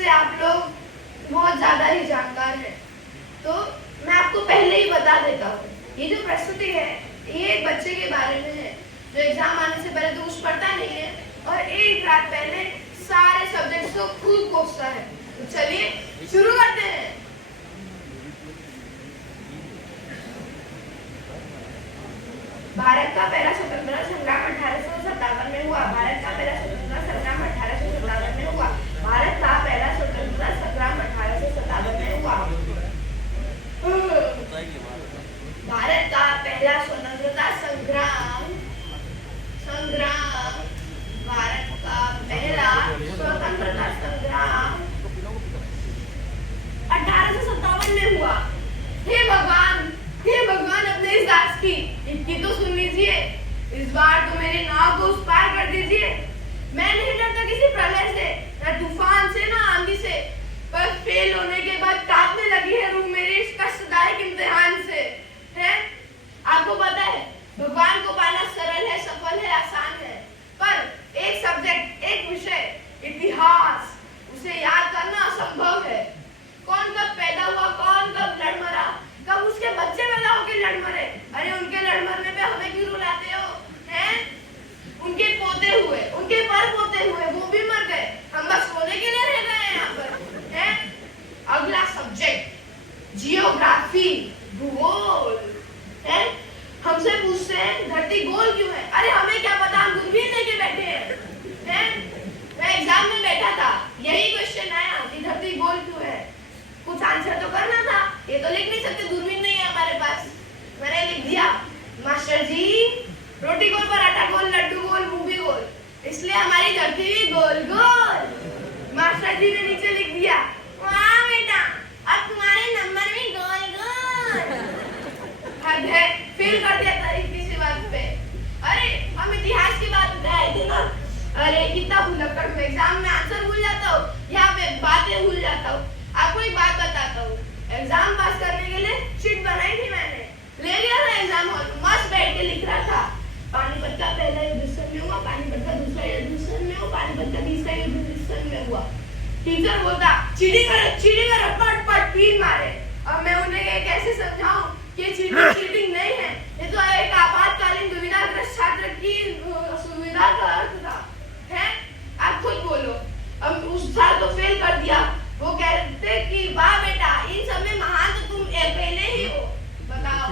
जिससे आप लोग बहुत ज्यादा ही जानकार हैं। तो मैं आपको पहले ही बता देता हूँ, ये जो प्रस्तुति है ये एक बच्चे के बारे में है जो एग्जाम आने से पहले तो कुछ पढ़ता नहीं है और एक रात पहले सारे सब्जेक्ट्स को खूब कोसता है। तो चलिए शुरू करते हैं। भारत का पहला स्वतंत्रता संग्राम 1857 में हुआ। भारत का पहला स्वतंत्रता संग्राम 1857 में हुआ। भारत का पहला स्वतंत्रता संग्राम 1857 में हुआ। भारत का पहला स्वतंत्रता संग्राम भारत का पहला स्वतंत्रता संग्राम 1857 में हुआ। हे भगवान अपने इस दास की इनकी तो सुन लीजिए। इस बार तो मेरे नाव को उस पार कर दीजिए। मैं नहीं डरता किसी प्रलय से, न तूफान से, न आंधी से, पर फेल होने के बाद कांपने लगी है रूह मेरी इस कष्टदायक इम्तिहान से। है आपको पता है भगवान को पाना सरल है, सफल है, आसान है, पर एक सब्जेक्ट, एक विषय इतिहास, उसे याद करना असंभव है। कौन कब पैदा हुआ, कौन कब लड़ मरा, कब उसके बच्चे पैदा होकर लड़ मरे। अरे उनके लड़ मरने पे हमें क्यों रुलाते हो? हैं? उनके पोते हुए, उनके पर पोते हुए, वो भी मर गए, हम बस सोने के लिए रह गए हैं यहाँ पर। हैं? अगला सब्जेक्ट जियोग्राफी, भूगोल। हैं? हमसे पूछते हैं धरती गोल क्यों है? अरे हमें क्या पता, हम दूरबीन लेके बैठे हैं। मैं एग्जाम में बैठा था, यही क्वेश्चन आया कि धरती गोल क्यों है। कुछ आंसर तो करना था, ये तो लिख नहीं सकते, दूरबीन नहीं है हमारे पास। मैंने लिख दिया मास्टर जी रोटी गोल, पराठा गोल, लड्डू गोल, मूवी गोल, इसलिए हमारी धरती भी गोल गोल। मास्टर जी ने नीचे लिख दिया वाह बेटा अब तुम्हारे नंबर भी गोल गोल। हद है, फेल कर दिया था किसी बात पे। अरे हम इतिहास की बात बताए थे ना। अरे कितना भुलक्कड़ हूँ, एग्जाम में आंसर भूल जाता हूँ, यहाँ पे बातें भूल जाता हूँ। आपको एक बात बताता हूँ, एग्जाम पास करने के लिए शीट बनाई थी मैंने, ले लिया था एग्जाम हॉल, मस्त बैठ के लिख रहा था। पानीपत का पहला युद्ध सन में हुआ, पानीपत का दूसरा युद्ध सन में हुआ, पानीपत का तीसरा युद्ध सन में हुआ। टीचर बोलता चीटिंग करो, पट पट तीन मारे। अब मैं उन्हें कैसे समझाऊं कि चीटिंग नहीं है, ये तो एक आपातकालीन दुविधाग्रस्त छात्र की सुविधा का अर्थ था। है आप खुद बोलो। अब उस साल तो फेल कर दिया, वो कहते कि वाह बेटा इन सब में महान तो तुम पहले ही हो। बताओ,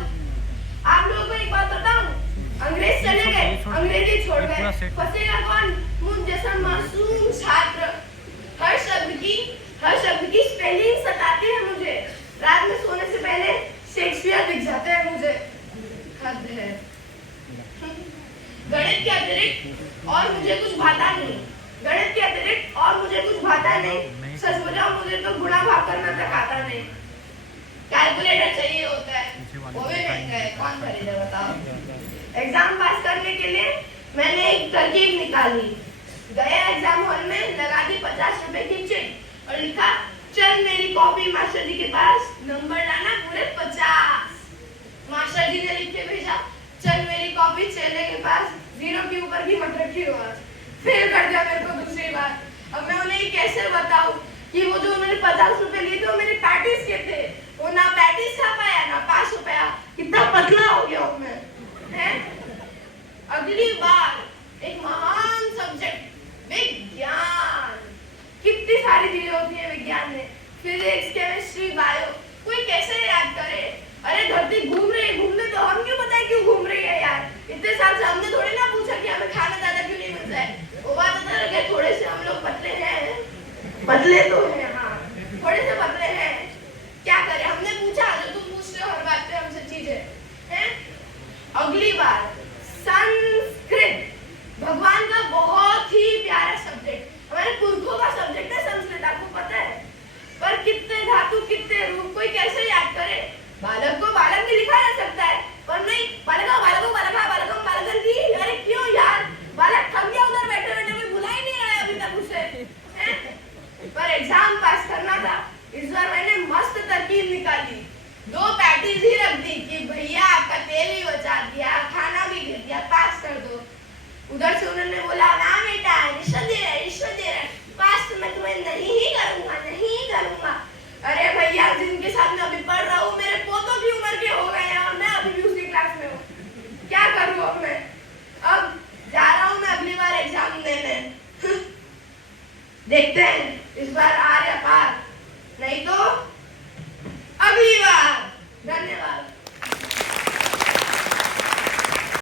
आप लोगों को एक बात बताऊं, अंग्रेज चले गए, अंग्रेजी छोड़ गए, फंसेगा कौन? मुझ जैसा मासूम छात्र। हर शब्द की स्पेलिंग सताती है मुझे। रात में सोने से पहले शेक्सपियर दिख जाते हैं मुझे। हद है। गणित के अतिरिक्त और मुझे कुछ भाता नहीं, गणित के अतिरिक्त और मुझे कुछ भाता नहीं। सच बताओ मुझे तो गुणा भाग करना तक आता नहीं। कैलकुलेटर चाहिए होता है, वो भी महंगा है, कौन खरीदे बताओ। एग्जाम पास करने के लिए मैंने एक तरकीब निकाली। गया एग्जाम हॉल में, लगा दी 50 रुपए की चिट और लिखा चल मेरी कॉपी मास्टर जी के पास, नंबर लाना पूरे 50। मास्टर जी ने लिख के भेजा चल मेरी कॉपी चेले के पास, 0 के ऊपर भी मत रखियो। फेल कर दिया मेरे को दूसरी बार। अब मैं उन्हें कैसे बताऊं कि वो जो उन्होंने 50 रुपए लिए थे वो मेरे पैटिस के थे, वो ना पैटिस खा पाया ना पास हो पाया, कितना पतला हो गया हूं मैं। है? अगली बार एक महान सब्जेक्ट विज्ञान, कितनी सारी चीजें होती है विज्ञान में, फिजिक्स, केमिस्ट्री, बायो, कोई कैसे याद करे। अरे धरती घूम रही है, घूमने तो हम क्यों बताए क्यों घूम रही है यार। इतने साल से हमने थोड़ी ना पूछा कि हमें खाना ज्यादा क्यों नहीं मिलता है। वो बात पता लगे थोड़े से हम लोग पतले हैं, पतले तो हैं, हाँ थोड़े से पतले हैं, क्या करें। हमने पूछा जो तुम पूछते हो हर बात पे हमसे चीजें हैं। अगली बार संस्कृत, भगवान का बहुत ही प्यारा सब्जेक्ट, हमारे पुरखों का सब्जेक्ट है संस्कृत, आपको पता है। पर कितने धातु, कितने रूप, कोई कैसे याद करे। बालक को बालक भी लिखा जा सकता है, पर नहीं बालका बालको बालका बालकम बालकन की। अरे क्यों यार, बालक थक गया उधर बैठे बैठे, कोई बुला ही नहीं रहा है अभी तक उसे। पर एग्जाम और जिनके साथ मैं अभी पढ़ रहा हूँ मेरे पोतों की उम्र के हो गए हैं और मैं अभी भी उसी क्लास में हूँ। क्या करूँ अब मैं? अब जा रहा हूँ मैं अगली बार एग्जाम देने। देखते हैं इस बार आ या पार, नहीं तो अगली बार। धन्यवाद।